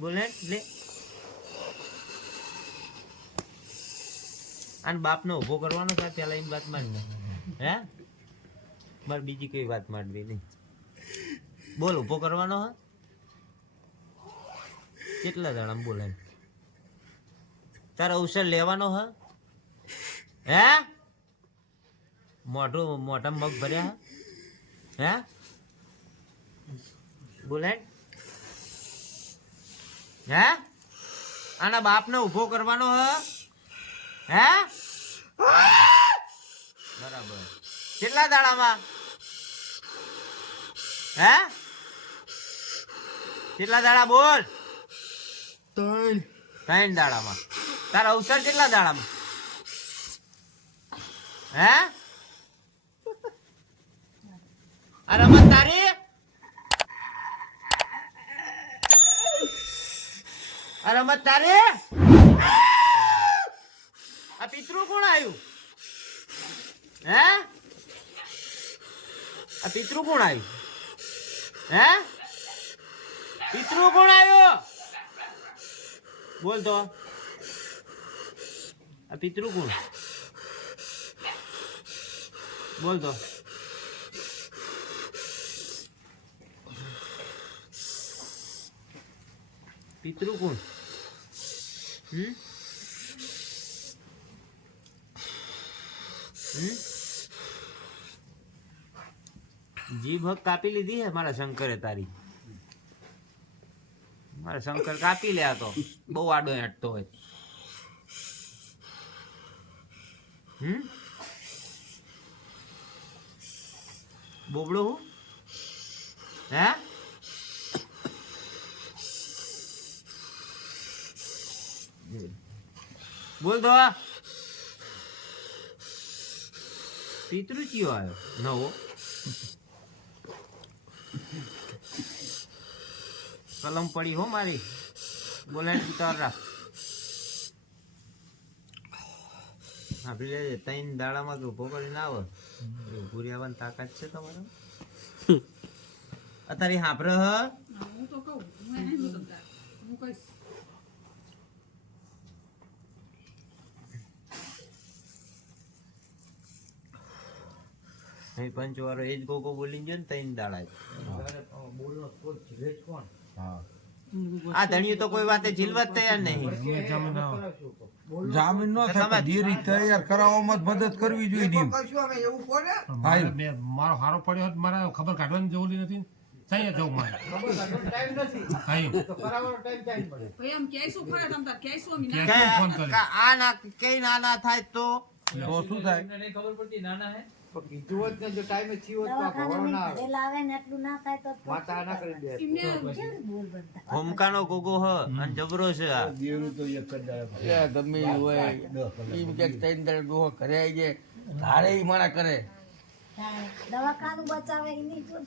બોલે લે. અને બાપનો ઊભો કરવાનો છે પેલા એની વાત માંડ હે? મારે બીજી કઈ વાત માંડવી નહીં. બોલ, ઊભો કરવાનો હા? કેટલા જણા બોલે? તારા અવસર લેવાનો હા? હે? મોઢું મોઢા મગ ભર્યા હે? બોલે? હે? આના બાપને ઊભો કરવાનો હ. હે? બરાબર. કેટલા દાડામાં? હે? કેટલા દાડા બોલ? ત્રણ. ત્રણ દાડામાં. તારા અવસર કેટલા દાડામાં? હે? આ રમત તારી આ રમત તારે? આ પિતૃ કોણ આવ્યું હે? આ પિતૃ કોણ આવ્યું હે? પિતૃ કોણ આવ્યું બોલ તો. આ પિતૃ કોણ? બોલ તો. પિતૃ કોણ? હમ? જીભ કાપી લીધી હે મારા શંકરે તારી. મારા શંકર કાપી લે તો. બહુ આડો હટતો હોય. હમ? બોબડો હું? હે? બોલ તો પિતૃ કયો આવ્યો. નવો. કલમ પડી હો મારી. બોલાય ઉતાર રાખ. આપી લેજે ત્રણ દાડામાં ઊભો કરીને આવો પૂરી આવવાની તાકાત છે તમારે અત્યારે સાંભળો હ હું તો કહું હું એને નહીં બદલતા હું કહીશ અહીં પંચવારો એ જ ગોગો બોલી ગયો ને ત્રણ દાડા. આ ધણિયું તો કોઈ વાતે જીલવત તૈયાર નહીં. જામીન નો થાય ધીરી તૈયાર કરાવવામાં મદદ કરવી જોઈએ ભાઈ મેં મારો હારો પડ્યો હોત મારા ખબર કાઢવાની જરૂરી નથી. ત્યાં જવું મારે. હા એમ. ભાઈ આમ કરી. ના ના થાય તો તો શું થાય એમને હોમકાનો ગોગો હ અને જબરો છે આ. ગમે હોય એમ કે ત્રણ દાડે ડોહો ઘરે આવી જાય ધારે ઈ માણા કરે. દવાખાનું બચાવે એની જો